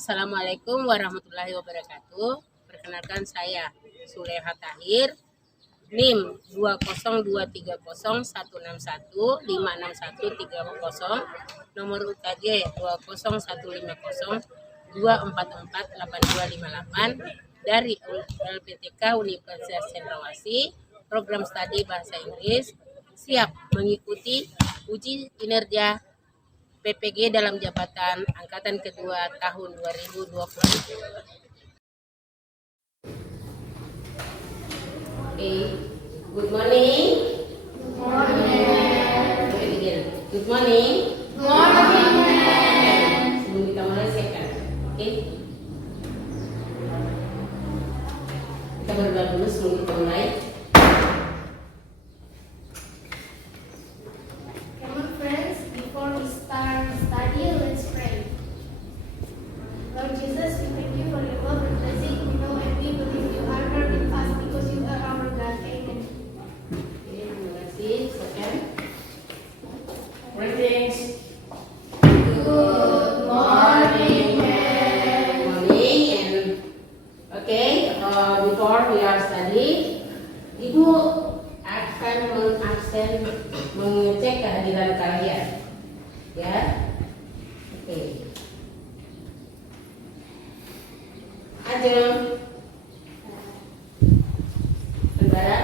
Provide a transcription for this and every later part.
Assalamualaikum warahmatullahi wabarakatuh. Perkenalkan saya Suleha Tahir, NIM 2013016156130, nomor UKJ 2015024488258 dari LPTK Universitas Cendrawasih, program studi bahasa Inggris, siap mengikuti uji kinerja PPG dalam jabatan angkatan kedua tahun 2020. Okay. Good morning. Good morning. Okay, begin. Good morning. Good morning. Sebelum kita mulai siapkan. Oke. Kita berdoa dulu sebelum kita mulai. Come on, friends. Before we start study, let's pray. Lord Jesus, we thank you for your love and blessing. We know and we believe you are here with us because you are our God. Amen. Oke, terima kasih. Siapkan. Greetings. Good morning, ma'am. Morning and okay. Before we are study, Ibu akan mengecek kehadiran kalian, ya. Oke. Ajeng, Saudara,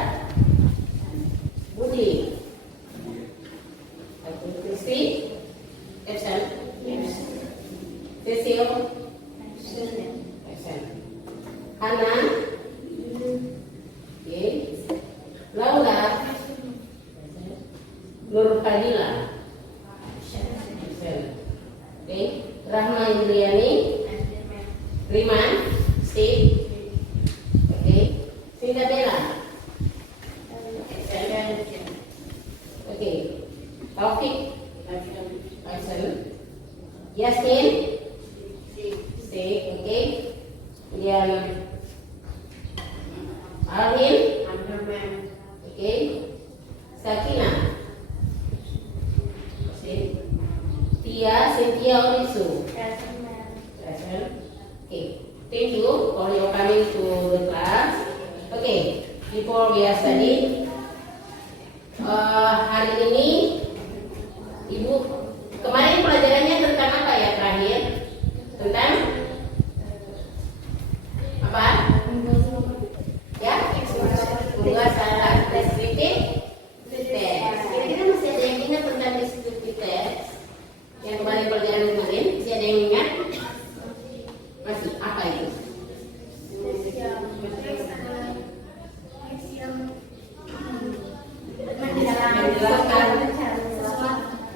Budi, Kristi, absent, Cecil, absent, Hana, okay. Laura, Nur Fadila, absent, okay. Rahma Indriani, Riman, Steve, okay. Sinta Bella, okay. Taufik, absent. Yasmin, Steve, okay. Kemudian Alvin, okay. Sakina, Steve. Tia, Cynthia Orisu, present. Okay, thank you for your coming to the class. Okay, before we are studying, hari ini Ibu kemarin pelajarannya tentang apa ya terakhir? Tentang apa? Ya, bunga salah deskriptif teks. Kira-kira masih ada yang ingat tentang deskriptif teks? Yang kemarin pelajaran kemarin, masih ada yang ingat? Masih, apa itu?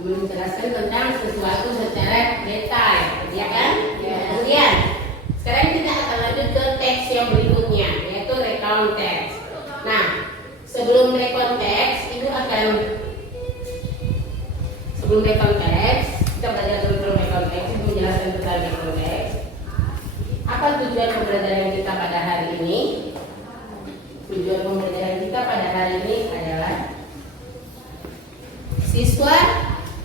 Menjelaskan tentang sesuatu secara detail, ya kan? Ya. Kemudian, sekarang kita akan lanjut ke teks yang berikutnya, yaitu recount text. Nah, sebelum recount text, kita belajar tentang recount text, menjelaskan tentang recount text. Apa tujuan pembelajaran kita pada hari ini? Tujuan pembelajaran kita pada hari ini adalah siswa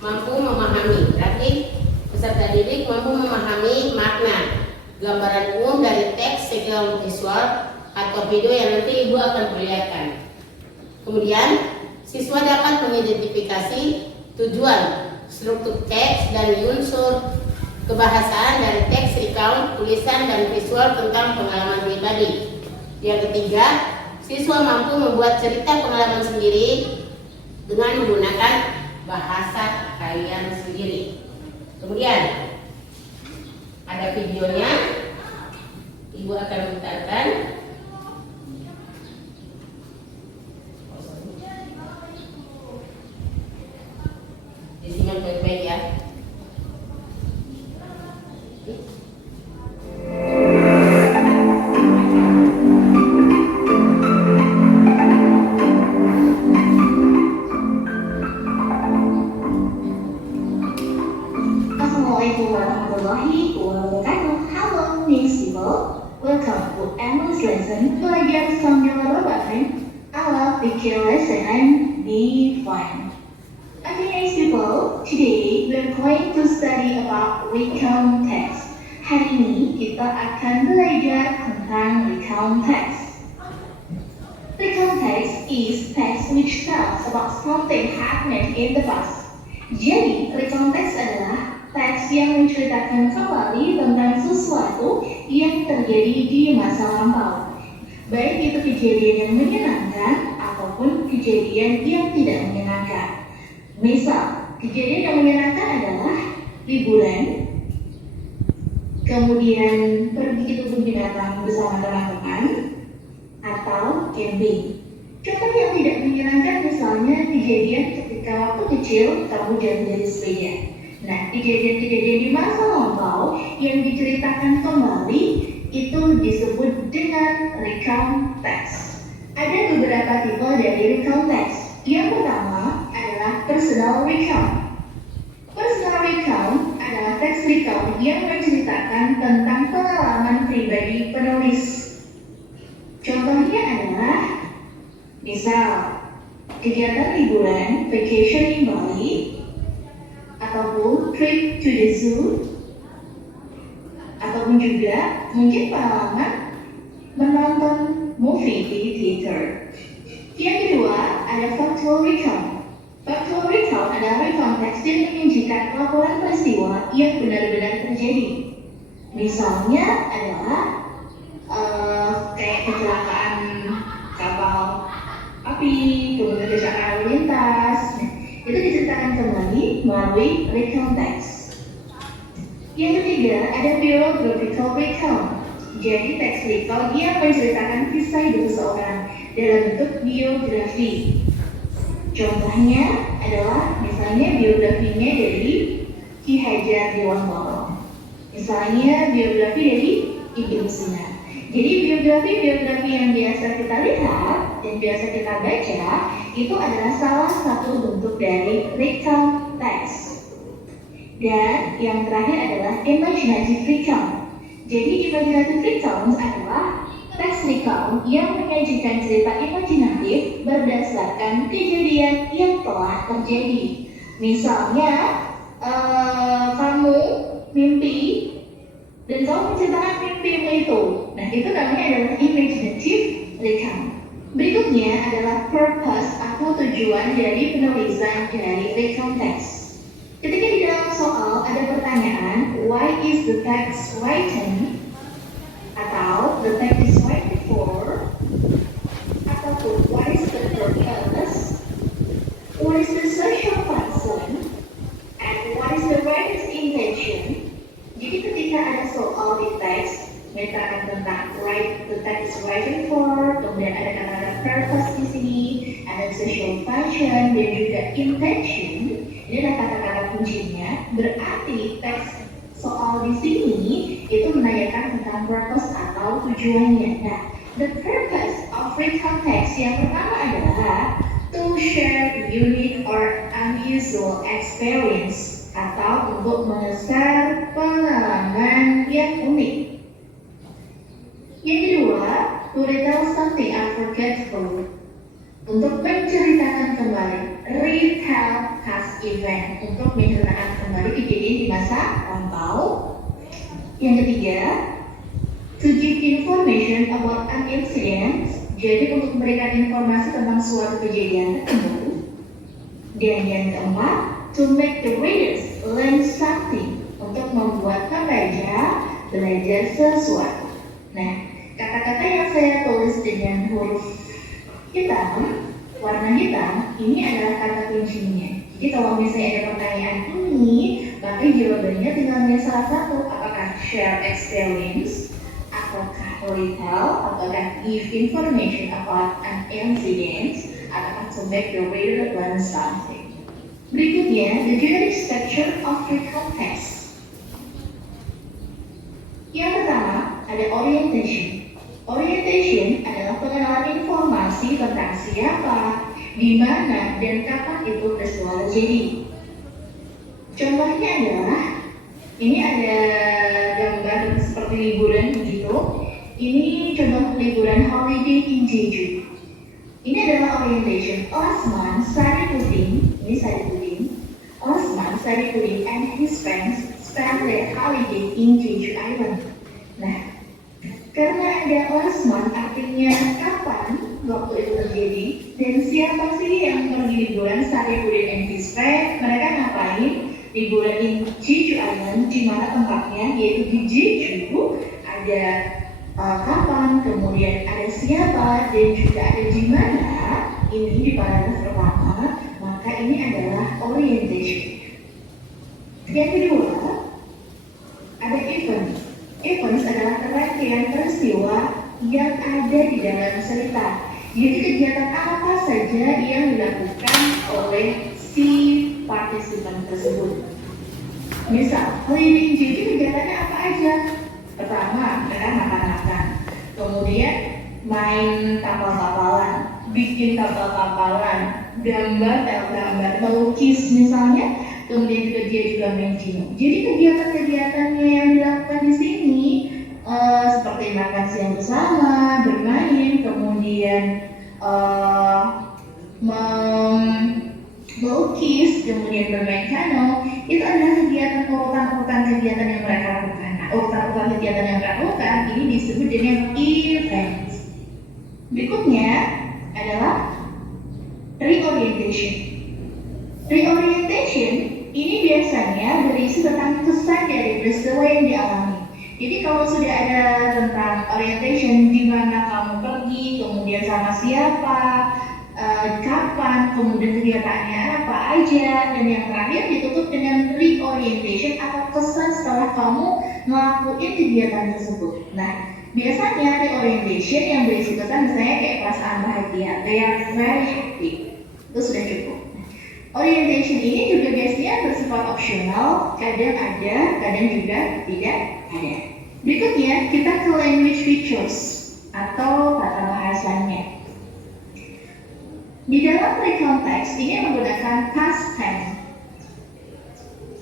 mampu memahami, berarti peserta didik mampu memahami makna gambaran umum dari teks secara visual atau video yang nanti Ibu akan perlihatkan. Kemudian siswa dapat mengidentifikasi tujuan, struktur teks dan unsur kebahasaan dari teks recount, tulisan dan visual tentang pengalaman pribadi. Yang ketiga, siswa mampu membuat cerita pengalaman sendiri dengan menggunakan bahasa kalian sendiri. Kemudian ada videonya, Ibu akan putarkan. Disimak baik-baik ya. Assalamualaikum warahmatullahi wabarakatuh. Halo, next people. Welcome to English lesson. Belajar sambil berbahan. Ala pikir lesson and be fun. Okay, next people. Today we are going to study about recount text. Hari ini kita akan belajar tentang recount text. Recount text is text which tells about something happened in the past. Jadi, recount text adalah teks yang menceritakan kembali tentang sesuatu yang terjadi di masa lampau. Baik itu kejadian yang menyenangkan ataupun kejadian yang tidak menyenangkan. Misal, kejadian yang menyenangkan adalah liburan, kemudian pergi ke kebun binatang bersama teman-teman, atau camping. Contoh yang tidak menyenangkan misalnya kejadian ketika waktu kecil kamu jatuh dari sepeda. Nah, kejadian-kejadian di masa lampau yang diceritakan kembali itu disebut dengan recount text. Ada beberapa tipe dari recount text. Yang pertama adalah personal recount. Personal recount adalah teks recount yang menceritakan tentang pengalaman pribadi penulis. Contohnya adalah, misal, kegiatan liburan, vacation in Bali, ataupun trip to the zoo, ataupun juga mungkin pengalaman menonton movie di theater. Yang kedua, ada factual recount. Factual recount adalah recount teks yang menyajikan laporan peristiwa yang benar-benar terjadi. Misalnya adalah kayak kecelakaan kapal api, kemudian kecelakaan lalu lintas. Itu diceritakan kembali melalui recount text. Yang ketiga, ada biographical recount. Jadi teks recount yang menceritakan kisah hidup seseorang dalam bentuk biografi. Contohnya adalah misalnya biografinya dari Ki Hajar Dewantara. Misalnya biografi dari Ibnu Sina. Jadi biografi yang biasa kita lihat dan biasa kita baca itu adalah salah satu bentuk dari recount text. Dan yang terakhir adalah imaginative recount. Jadi imaginative recount adalah teks recount yang menyajikan cerita imajinatif berdasarkan kejadian yang telah terjadi. Misalnya, kamu mimpi dan kamu menceritakan mimpimu itu. Nah, itu namanya adalah imaginative recount. Berikutnya adalah purpose atau tujuan dari penulisan dari recount text. Ketika di dalam soal ada pertanyaan, why is the text written? Atau the text is written for? Ataupun what is the purpose? What is the social concern? And what is the writer's intention? Jadi ketika ada soal di teks, menyatakan tentang the text is written for, kemudian ada kata-kata purpose di sini, ada social function dan juga intention. Ini adalah kata-kata kuncinya. Berarti teks soal di sini itu menanyakan tentang purpose atau tujuannya. Nah, the purpose of recount text yang pertama adalah to share unique or unusual experience atau untuk men-share pengalaman yang unik. Yang kedua, to retell something unforgettable. Untuk menceritakan kembali, retell past event, untuk menceritakan kembali kejadian di masa lampau. Yang ketiga, to give information about an incident, jadi untuk memberikan informasi tentang suatu kejadian tertentu. Dan yang keempat, to make the readers learn something, untuk membuat pembaca belajar sesuatu. Nah, kata-kata yang saya tulis dengan huruf hitam, warna hitam, ini adalah kata kuncinya. Jadi kalau misalnya ada pertanyaan ini, maka jawabannya tinggal milih salah satu. Apakah share experience, ataukah retell, ataukah give information about an incident, ataukah to make the reader learn something. Berikutnya, the generic structure of recount text. Yang pertama, ada orientation. Orientation adalah pengenalan informasi tentang siapa, di mana, dan kapan itu peristiwa terjadi. Contohnya adalah, ini ada gambar seperti liburan begitu. Ini contoh liburan holiday in Jeju. Ini adalah orientation. Osman Saripudin and his friends spend their holiday in Jeju Island. Nah, karena ada last month artinya kapan waktu itu terjadi dan siapa sih yang pergi liburan saat liburan anticipate, mereka ngapain liburan di Jeju Island, di mana tempatnya yaitu di Jeju, ada kapan, kemudian ada siapa, dan juga ada di mana. Ini di paragraf pertama, maka ini adalah orientation. Yang kedua, ada event. Events adalah rangkaian peristiwa yang ada di dalam cerita. Jadi kegiatan apa saja yang dilakukan oleh si partisipan tersebut. Misal, keliling Jeju kegiatannya apa aja? Pertama, mereka makan-makan. Kemudian main kapal-kapalan, bikin kapal-kapalan, gambar, melukis misalnya. Kemudian juga dia juga main gym. Jadi kegiatan-kegiatannya yang dilakukan di sini seperti makan siang bersama, bermain, kemudian melukis, kemudian bermain kano, itu adalah kegiatan urutan kegiatan yang mereka lakukan. Nah, urutan kegiatan yang mereka lakukan ini disebut dengan event. Berikutnya adalah reorientation. Reorientation ini biasanya berisi tentang kesan dari peristiwa yang dialami. Jadi kalau sudah ada tentang orientation, di mana kamu pergi, kemudian sama siapa, kapan, kemudian kegiatannya apa aja, dan yang terakhir ditutup dengan reorientation atau kesan setelah kamu ngelakuin kegiatan tersebut. Nah, biasanya reorientation yang berisi kesan misalnya kayak perasaan bahagia, they are very happy, itu sudah cukup. Orientation ini juga biasanya bersifat opsional, kadang ada, kadang juga tidak ada. Berikutnya kita ke language features atau tata bahasanya. Di dalam recount text ini menggunakan past tense.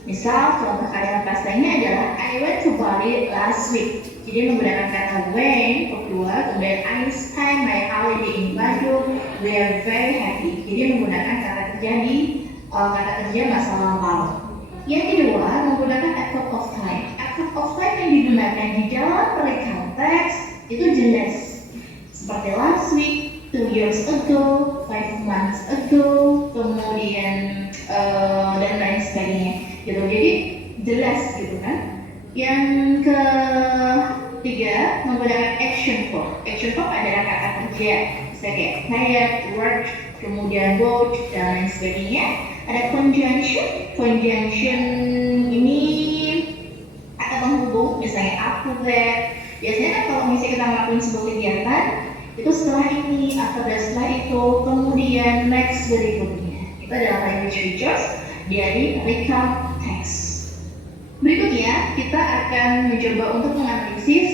Misal contoh kalimat past tense-nya adalah I went to Bali last week. Jadi menggunakan kata when kedua, kemudian I spent my holiday in Bandung, we are very happy. Jadi menggunakan kata kerja masa lampau. Yang kedua menggunakan effort of time. Effort of time yang digunakan di dalam recount text itu jelas. Seperti last week, 2 years ago, 5 months ago, kemudian dan lain sebagainya. Gitu. Jadi jelas gitu kan. Yang ketiga menggunakan action verb. Action verb adalah kata kerja, misalnya kayak kayak, work, kemudian vote dan lain sebagainya. Ada conjunction. Conjunction ini kata penghubung, misalnya after that. Biasanya kan kalau misalnya kita ngelakuin sebuah kegiatan, itu setelah ini, after that setelah itu, kemudian next berikutnya. Itu adalah language features dari recount text. Berikutnya kita akan mencoba untuk menganalisis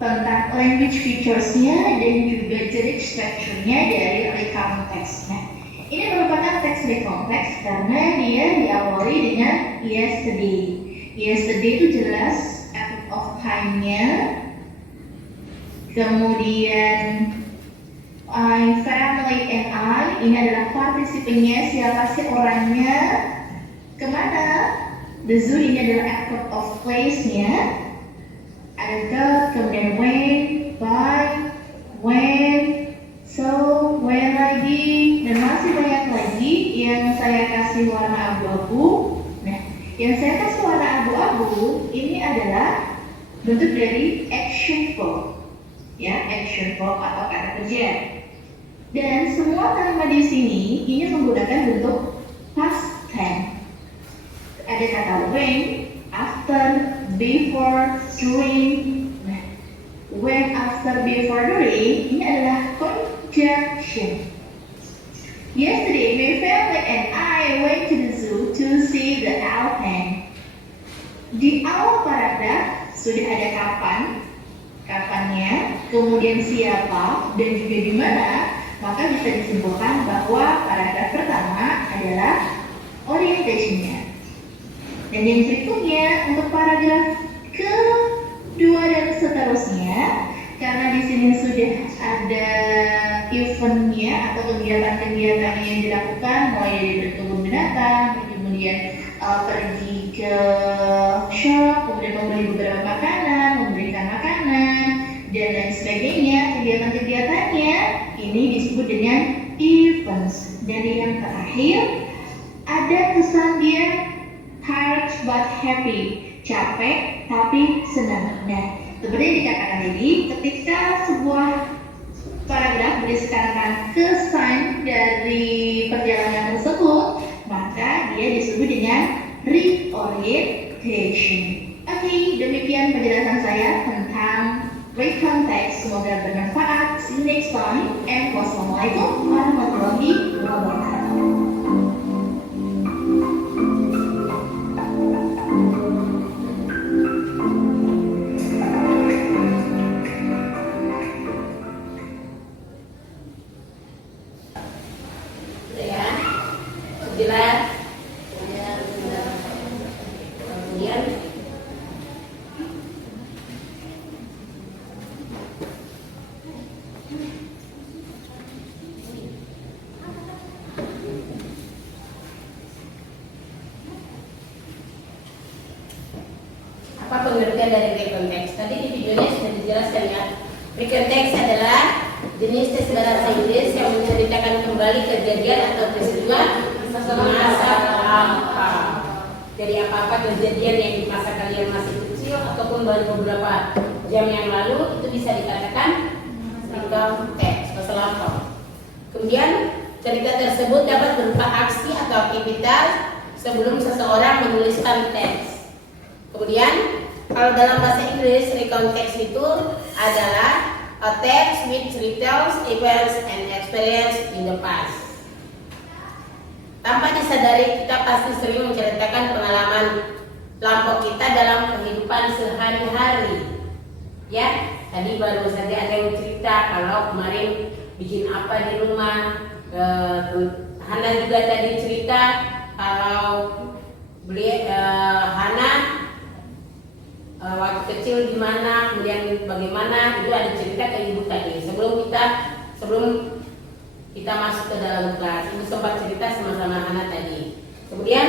tentang language features-nya dan juga jenis structure-nya dari recount text. Nah, ini merupakan teks recount text karena dia diawali dengan yesterday. Yesterday itu jelas effort of time-nya. Kemudian my family and I, ini adalah partisipannya, siapa sih orangnya, kemana. The zoo ini adalah effort of place-nya. Ada the, kemudian when, by, when, so, when lagi, dan masih banyak lagi yang saya kasih warna abu-abu. Nah, yang saya kasih warna abu-abu ini adalah bentuk dari action verb, ya, action verb atau kata kerja. Dan semua kalimat di sini ini menggunakan bentuk past tense. Ada kata when, after, before, during. Nah, when, after, before, during ini adalah conjunction. Yesterday, my family and I went to the zoo to see the elephant. Di awal paragraf sudah ada kapannya, kemudian siapa, dan juga di mana, maka bisa disimpulkan bahwa paragraf pertama adalah orientation-nya. Dan yang berikutnya untuk paragraf kedua dan seterusnya, karena di sini sudah ada event-nya atau kegiatan-kegiatan yang dilakukan mulai dari berkebun binatang, kemudian pergi ke workshop, kemudian membeli beberapa makanan, memberikan makanan, dan lain sebagainya. Kegiatan-kegiatannya ini disebut dengan events. Dan yang terakhir, ada kesan dia tired but happy, capek tapi senang. Nah, seperti yang dikatakan tadi, ketika sebuah paragraf berdasarkan kesan dari perjalanan tersebut, maka dia disebut dengan reorientation. Oke, demikian penjelasan saya tentang read context. Semoga bermanfaat. See you next time. And wassalamualaikum warahmatullahi wabarakatuh. Ya, jelas. Kemudian apa pengertian dari recontext? Tadi di videonya sudah dijelaskan ya. Recontext adalah jenis tes bahasa Inggris yang menceritakan kembali kejadian atau peristiwa masa lampau. Jadi apa-apa kejadian yang di masa kalian masih kecil ataupun baru beberapa jam yang lalu itu bisa dikatakan recontext, masa lampau. Kemudian cerita tersebut dapat berupa aksi atau aktivitas sebelum seseorang menuliskan teks. Kemudian kalau dalam bahasa Inggris recontext itu adalah a text which retells events and experience in the past. Tanpa disadari kita pasti sering menceritakan pengalaman lampau kita dalam kehidupan sehari-hari. Ya, tadi baru saja ada yang cerita kalau kemarin bikin apa di rumah. Hana juga tadi cerita kalau beli Hana waktu kecil gimana, kemudian bagaimana, itu ada cerita ke ibu tadi. Sebelum kita masuk ke dalam kelas, ibu sempat cerita sama-sama Hana tadi. Kemudian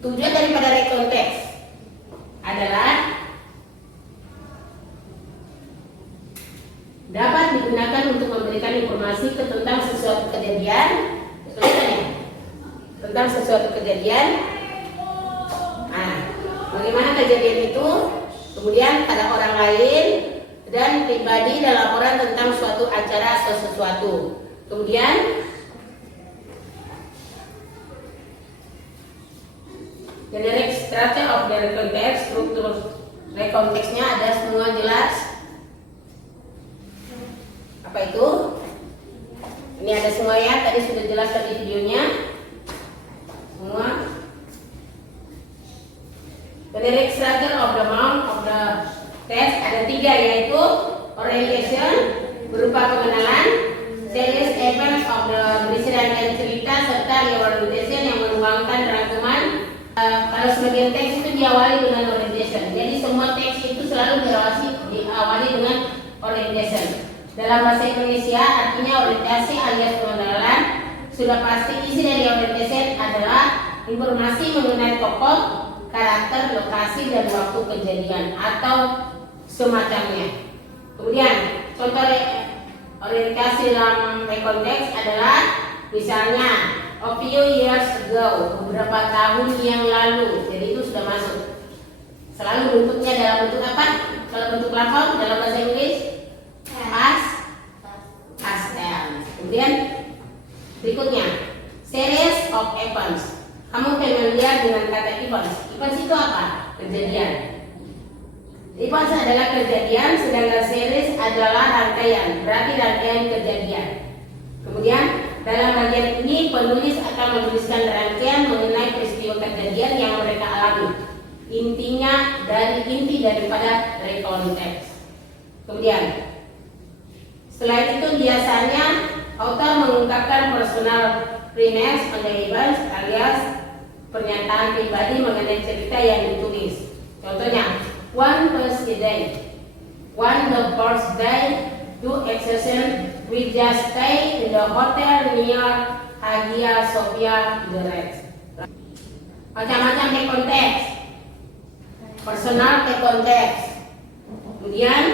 tujuan daripada recontext adalah dapat digunakan untuk memberikan informasi tentang sesuatu kejadian, tentang sesuatu kejadian. Bagaimana kejadian itu, kemudian pada orang lain dan pribadi dalam laporan tentang suatu acara atau sesuatu. Kemudian generic structure of the recontext, struktur recontext-nya ada semua jelas. Apa itu? Ini ada semua ya, tadi sudah jelas di videonya. Semua. Generic structure of the mount of the text ada 3, yaitu orientation berupa pengenalan, series events of the berisi rangkaian cerita, serta reorientation yang menuangkan rangkuman. Kalau sebagian teks itu diawali dengan orientation, jadi semua teks itu selalu diawali dengan orientation. Dalam bahasa Indonesia artinya orientasi alias pengenalan. Sudah pasti isi dari orientation adalah informasi mengenai tokoh, karakter, lokasi, dan waktu kejadian atau semacamnya. Kemudian contoh orientasi dalam recontext adalah misalnya a few years ago, beberapa tahun yang lalu. Jadi itu sudah masuk. Selalu bentuknya dalam bentuk apa? Kalau bentuk lakon dalam bahasa Inggris past tense. Kemudian berikutnya series of events. Kamu familiar dengan kata events? Events itu apa? Kejadian. Events adalah kejadian, sedangkan series adalah rangkaian, berarti rangkaian kejadian. Kemudian dalam bagian ini penulis akan menuliskan rangkaian mengenai peristiwa kejadian yang mereka alami. Intinya inti daripada recontext. Kemudian selain itu biasanya author mengungkapkan personal remarks on the events alias pernyataan pribadi mengenai cerita yang ditulis. Contohnya, one birthday, one the birthday, two exception, we just stay in the hotel near Hagia Sophia the rest. Macam-macam ke konteks. Personal ke konteks. Kemudian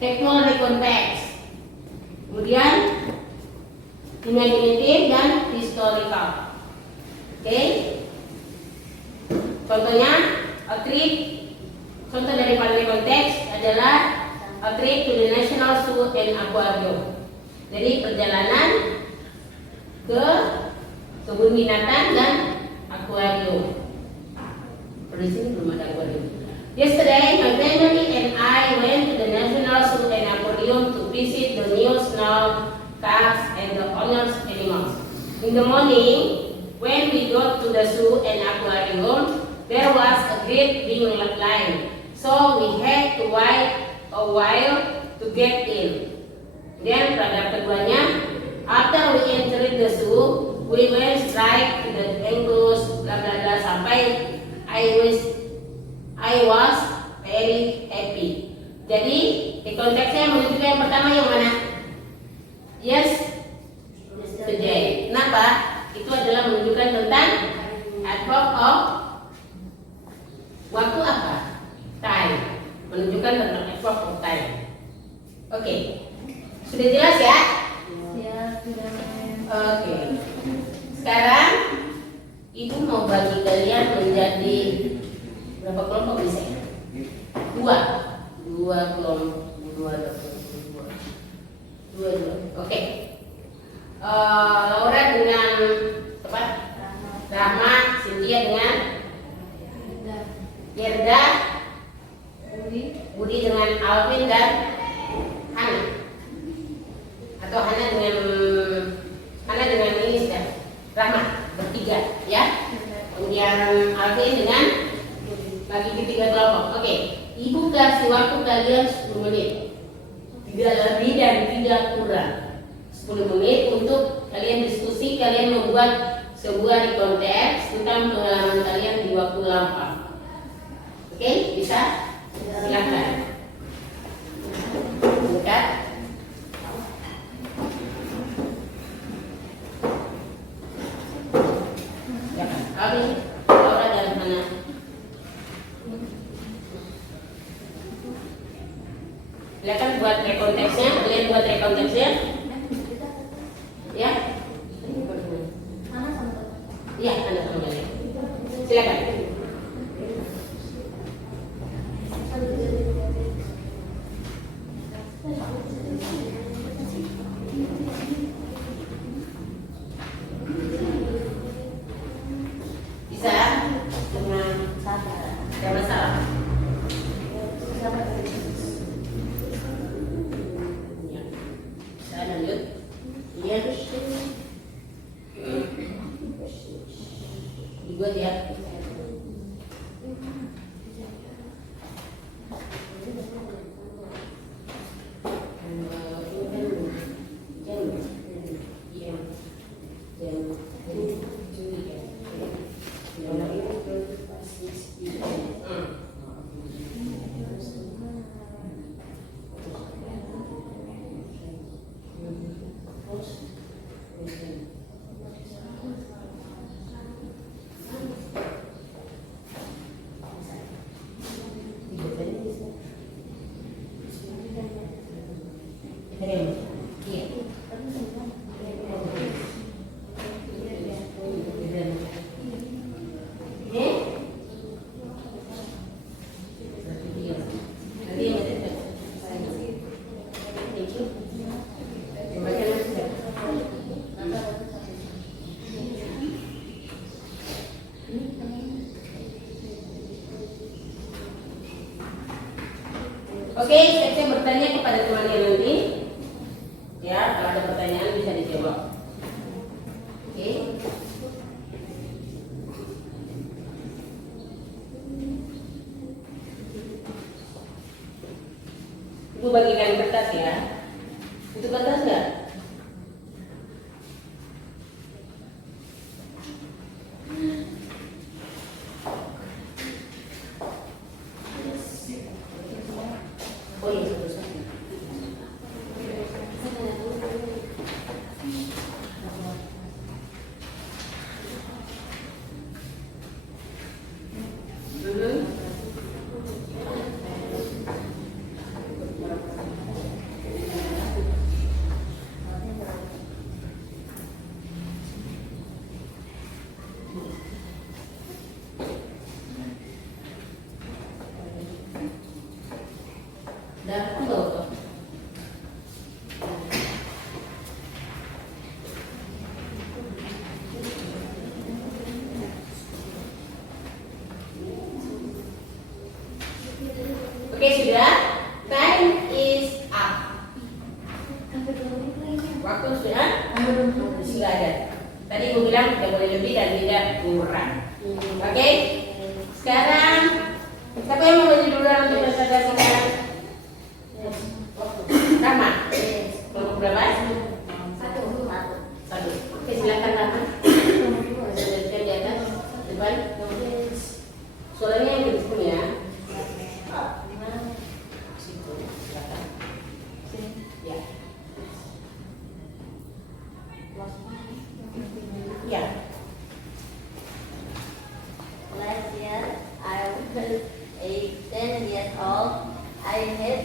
tekstual ke konteks. Kemudian imaginative dan historical. Oke. Contohnya a trip. Contoh dari konteks adalah a trip to the National Zoo and Aquarium. Jadi perjalanan ke kebun binatang dan akuarium. Di sini belum ada akuarium. Yesterday, my family and I went to the National Zoo and Aquarium to visit the new snow calves and the owner's animals. In the morning, when we got to the zoo and aquarium, there was a great big line, so we had to wait a while to get in. Dan paragraf keduanya, after we entered the zoo, we went straight to the enclosed bla bla bla sampai I was very happy. Jadi di konteksnya menunjukkan yang pertama yang mana? Yesterday. Kenapa? Itu adalah menunjukkan tentang adverb of waktu apa? Time. Menunjukkan tentang adverb of time. Oke. Sudah jelas ya? Ya, sudah. Oke. Sekarang Ibu mau bagi kalian menjadi berapa kelompok bisa? Dua kelompok. Dua. Oke. Laura dengan tepat? Rahma, Cynthia dengan Gerda, Budi dengan Alvin dan Hana. Atau Hana dengan ini sudah Rahma bertiga ya. Kemudian Alvin dengan bagi ketiga kelompok. Oke. Ibu kasih waktu kalian 10 menit. Tidak lebih dan tidak kurang. 10 menit untuk kalian diskusi, kalian membuat sebuah konteks tentang pengalaman kalian di waktu lampau. Oke, bisa? Silakan. Dekat. Ya, kami Laura dan Hana. Silakan buat rekonteksnya, kalian buat rekonteksnya. Ya. Iya, Hana sama kalian. Silakan. Bisa dengan sabar. Ada masalah. Ya. Bisa lanjut. Iya. Dibuat ya. Oke, saya bertanya kepada temannya nanti. Ya, kalau ada pertanyaan bisa dijawab. Oke. Ibu bagikan kertas ya. Itu kertas nggak? Oh iya, satu. saja. Tadi Ibu bilang tidak boleh lebih dan tidak kurang. Oke? Sekarang siapa yang mau baju duluan untuk presentasikan? Rama? Kelompok berapa? Satu. Oke, silakan Rama. Presentasikan di atas, depan. Suaranya yang betul ya. Situ, silakan. Ya. Ya. Last year, I was 10 years old. I had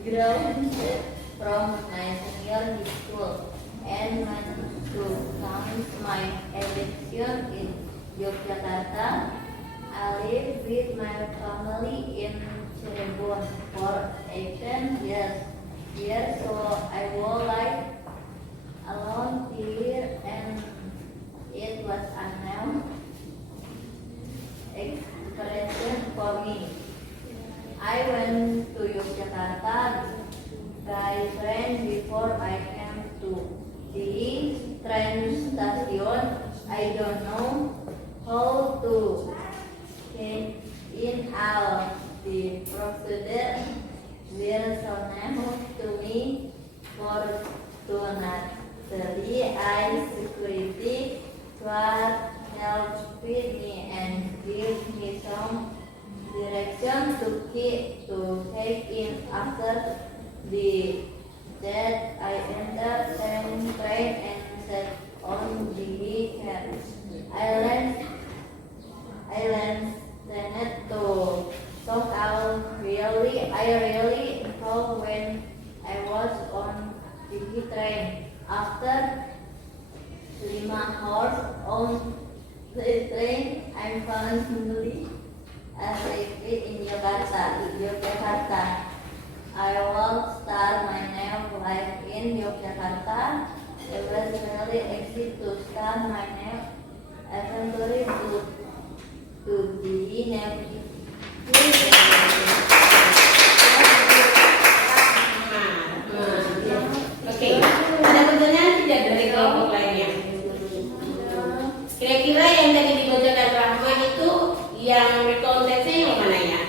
graduated from my senior high school and went to commence my education in Yogyakarta. I lived with my family in Cirebon for 18 years. So I was like alone here, and it was a new experience for me. I went to Yogyakarta by train before I came to the train station. I don't know how to get in out. The procedure will so new to me. Fortunately, security guard helped me and gave me some direction to take in. After that, I entered train and sat on the cab. I listened to song. I really thought when I was on the train. After 5 hours on the train, I finally arrived in Yogyakarta. I will start my new life in Yogyakarta. It was really exciting to start my new adventure to the new. Oke, ada pertanyaan tidak dari kelompok lainnya? Kira-kira yang tadi dibacakan Rahma itu yang konteksnya yang mana ya?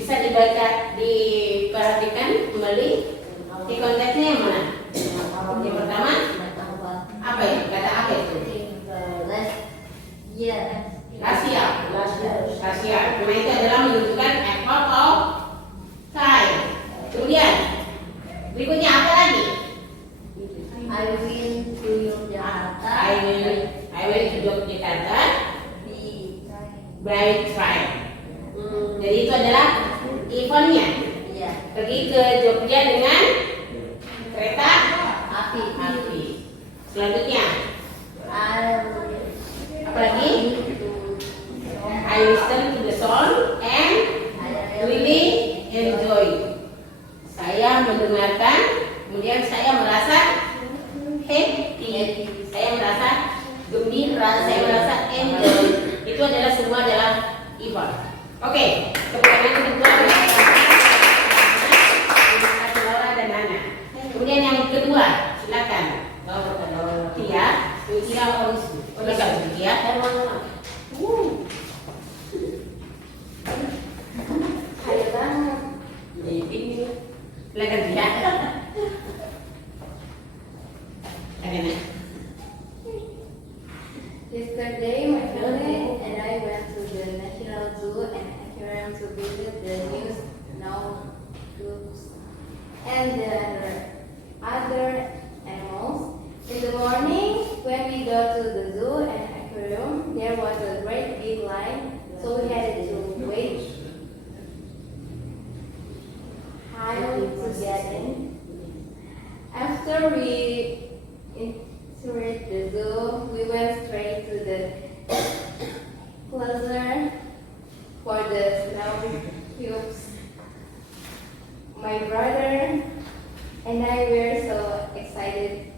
Bisa diperhatikan kembali di konteksnya yang mana? Yang pertama apa ya? Kata apa itu? Rasial. Karena itu adalah menunjukkan effort of time. Kemudian berikutnya apa lagi? I went to Yogyakarta. I went to Yogyakarta by train. Jadi itu adalah eventnya. Iya. Pergi ke Jogja dengan kereta Api. Selanjutnya apa lagi? I listen to the song and really enjoy. Saya mendengarkan, kemudian saya merasa happy. Saya merasa gembira, saya merasa enjoy. Itu adalah semua adalah event. Oke, kemudian kedua Laura dan Nana. Kemudian yang kedua, silakan. Tia, Tia. Kaya banget. Silakan Tia. Yesterday, my family and I went to the National Zoo and Aquarium to visit the new snow groups and the other animals. In the morning, when we got to the zoo and aquarium, there was a great big line, so we had to wait high to get in. After we entered the zoo, we went straight to the plaza for the snow cubes. My brother and I were so excited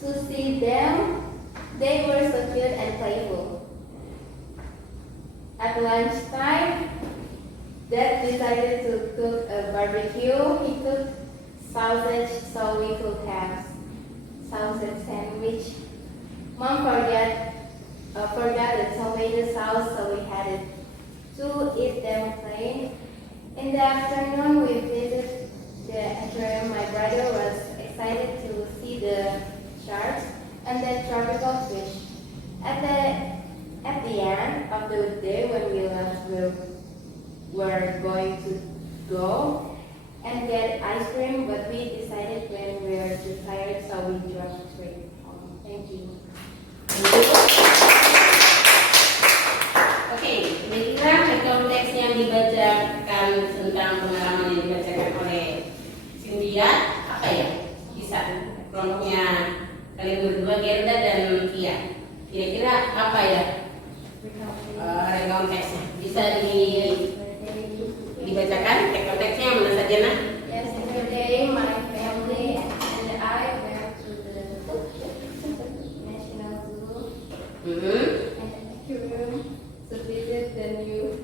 to see them. They were so cute and playful. At lunchtime, Dad decided to cook a barbecue. He cooked sausage so we could have was a sandwich. Mom forgot the tomato sauce, so we had to eat them plain. In the afternoon, we visited the aquarium. My brother was excited to see the sharks and the tropical fish. At the end of the day, when we left, we were going to go and get ice cream, but we decided when we were too tired, so we drove straight home. Thank you. Oke, kira-kira konteks yang dibacakan tentang pengalaman yang dibacakan oleh Cynthia apa ya? Bisa kelompoknya kalian berdua, Gerda dan Tia. Kira-kira apa ya konteksnya? Bisa dibacakan konteksnya mana saja nah? Yesterday, my family and I went to the National Zoo and aquarium to visit the new.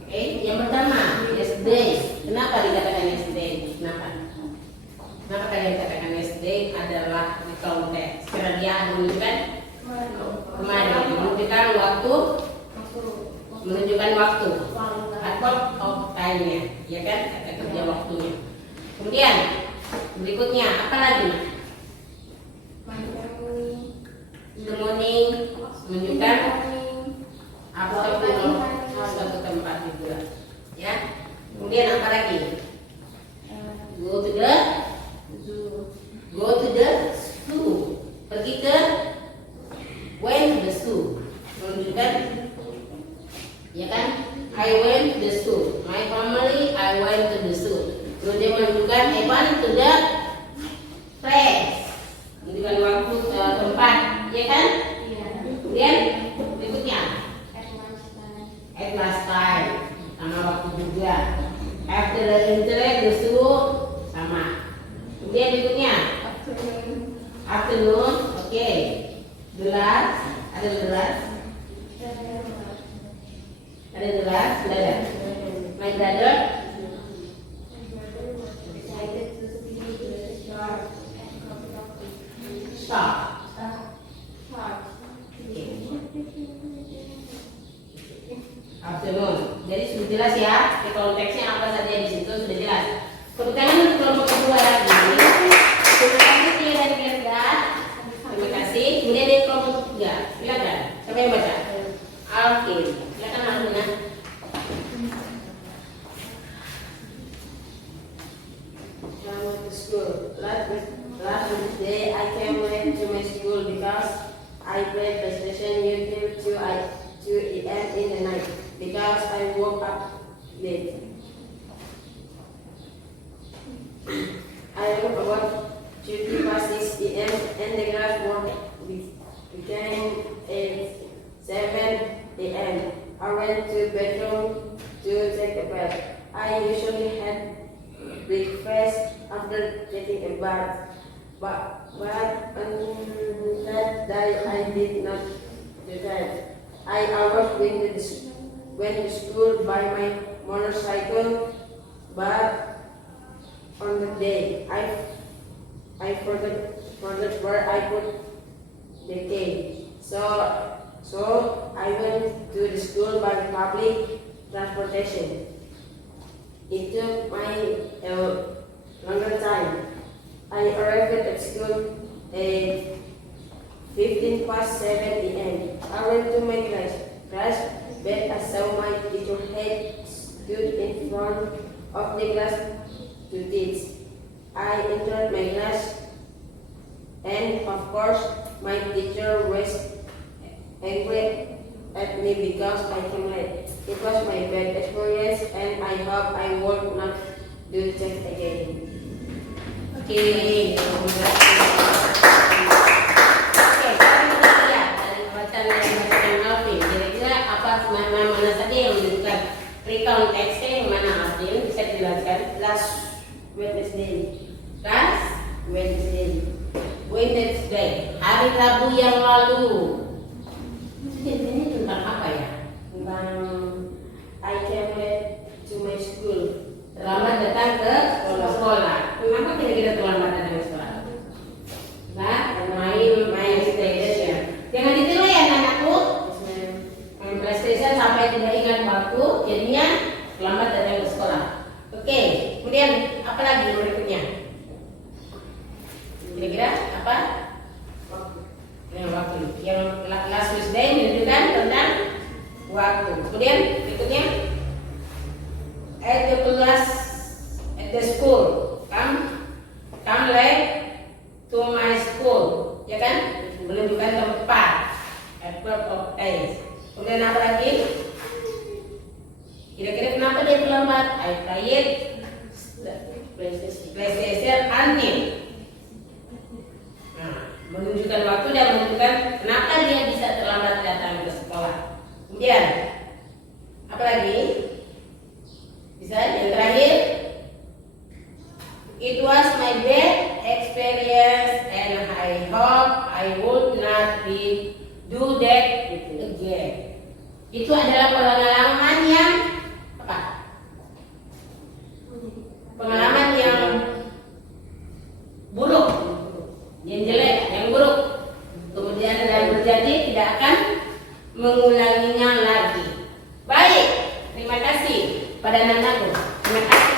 Oke, yang pertama, yesterday. Kenapa dikatakan yesterday? Kenapa kalian katakan yesterday adalah di konteks? Karena dia menunjukkan kemarin, menunjukkan waktu atau of time-nya, ya kan? Kata kerja waktunya. Kemudian berikutnya apa lagi? My family. The morning menunjukkan suatu tempat juga, ya. Kemudian apa lagi? Go to the zoo. Pergi ke went to the zoo. Menunjukkan, ya kan? I went to the zoo. My family, I went to the zoo. Kemudian menunjukkan I went to the place. Menunjukkan waktu, tempat, ya kan? Kemudian berikutnya at last time, sama waktu juga. After the internet, the zoo, sama. Kemudian berikutnya afternoon, oke. The last, ada the last, sudah ada. My brother Decided to see the shark and crocodile. stop. Afternoon. Jadi sudah jelas ya, di konteksnya apa saja di situ sudah jelas. Kemudian untuk kelompok kedua lagi. Terima kasih Tia dan Gerda. Terima kasih. Kemudian dari kelompok ketiga, silakan. Siapa yang baca? Oke, silakan Alina. Went to school. Last Wednesday, I came late to my school because I played PlayStation until 2 a.m. in the night because I woke up late. I woke about 6 a.m. and the class began at 7 a.m. I went to bedroom to take a bath. I usually had breakfast after taking a bath, but on that day I did not do that. I always went to school by my motorcycle, but on the day I forgot where I put the key. So I went to the school by public transportation. It took my longer time. I arrived at school at 7 a.m. I went to my class, but I saw my teacher had stood in front of the class to teach. I entered my class, and of course, my teacher was angry at me because I came late. It was my bad experience, and I hope I will not do that again. Oke, sekarang kita lihat dari bacaan yang Alvin. Kira-kira apa mana saja yang menunjukkan pre-context yang mana Alvin bisa dijelaskan? Last Wednesday, hari Rabu yang lalu. Ini tentang apa ya? tentang I came late to my school. Terlambat datang ke sekolah. Kenapa kira-kira terlambat datang ke sekolah? Kira-kira apa? Waktu. Yang last Tuesday menunjukkan tentang waktu. Kemudian berikutnya at the class at the school. Come late to my school. Ya kan? Menunjukkan tempat. Apple of days. Kemudian apa lagi? Kira-kira kenapa dia terlambat? I played PlayStation until. Nah, menunjukkan waktu dan menunjukkan kenapa dia bisa terlambat datang ke sekolah. Kemudian apa lagi? Bisa yang terakhir. It was my bad experience and I hope I would not do that again. Itu adalah pengalaman yang apa? Pengalaman yang buruk, yang jelek, yang buruk. Kemudian dan berjanji tidak akan mengulanginya lagi. Baik, terima kasih pada Nanaku. Terima kasih.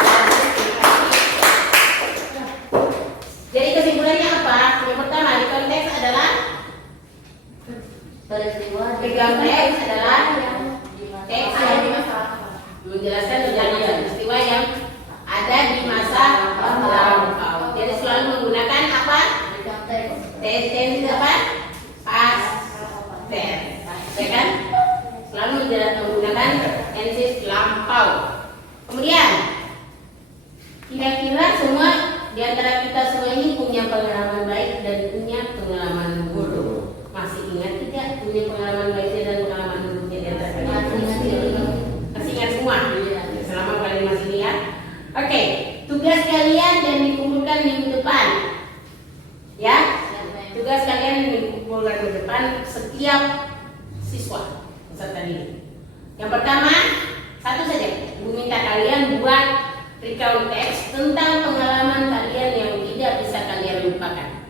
Jadi kesimpulannya apa? Yang pertama di konteks adalah Peristiwa di konteks adalah teks yang menjelaskan tentang peristiwa yang ada di masa lampau. Jadi selalu menggunakan apa? Tense apa? Past tense. Ya kan? Selalu menggunakan tense lampau. Kemudian kira-kira semua di antara kita semua ini punya pengalaman baik dan punya pengalaman buruk. Masih ingat tidak punya pengalaman baiknya dan pengalaman buruknya di antara kita? Masih ingat semua? Selama kalian masih lihat. Oke, tugas kalian dan dikumpulkan minggu depan. Ya, tugas kalian dikumpulkan minggu depan setiap siswa peserta didik. Yang pertama, satu saja. Ibu minta kalian buat recount text tentang pengalaman kalian yang tidak bisa kalian lupakan.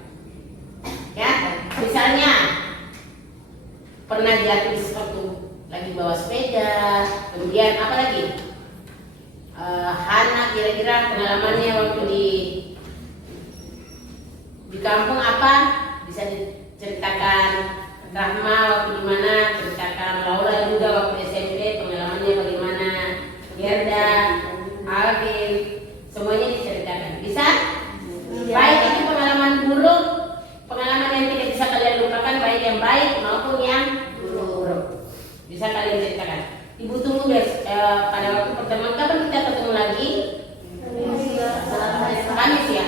Ya, misalnya pernah jatuh waktu lagi bawa sepeda, kemudian apa lagi? Hana kira-kira pengalamannya waktu di kampung apa? Bisa diceritakan. Rahma waktu di mana? Ceritakan. Laura juga waktu SMP pengalamannya bagaimana? Gerda, Alvin, semuanya diceritakan. Bisa? Baik itu pengalaman buruk, pengalaman yang tidak bisa kalian lupakan, baik yang baik maupun yang buruk. Bisa kalian ceritakan. Ibu tunggu guys, pada waktu pertemuan kapan kita ketemu lagi? Kamis ya?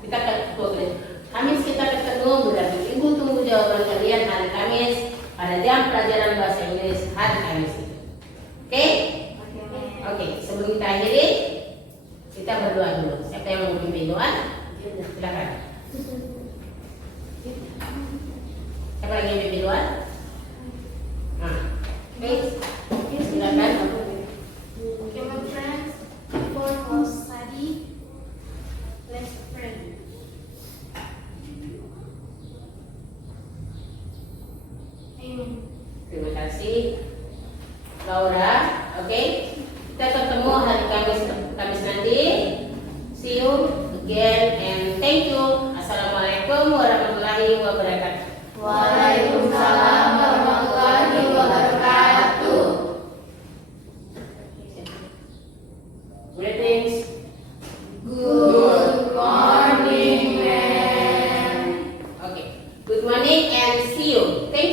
Kita ketemu. Kamis kita ketemu, berarti ibu tunggu jawaban kalian hari Kamis pada jam pelajaran bahasa Inggris hari Kamis. Oke? Oke, sebelum kita akhiri, kita berdoa dulu. Siapa yang mau pimpin doa? Silakan. Siapa lagi yang pimpin doa? Nah, oke. Silakan. Okay, my friends, before we study, let's pray. Amen. Terima kasih Laura. Oke, kita ketemu hari Kamis nanti. See you again and thank you. Assalamualaikum warahmatullahi wabarakatuh. Waalaikumsalam warahmatullahi wabarakatuh. Greetings. Good morning, ma'am. Okay. Good morning and see you. Thank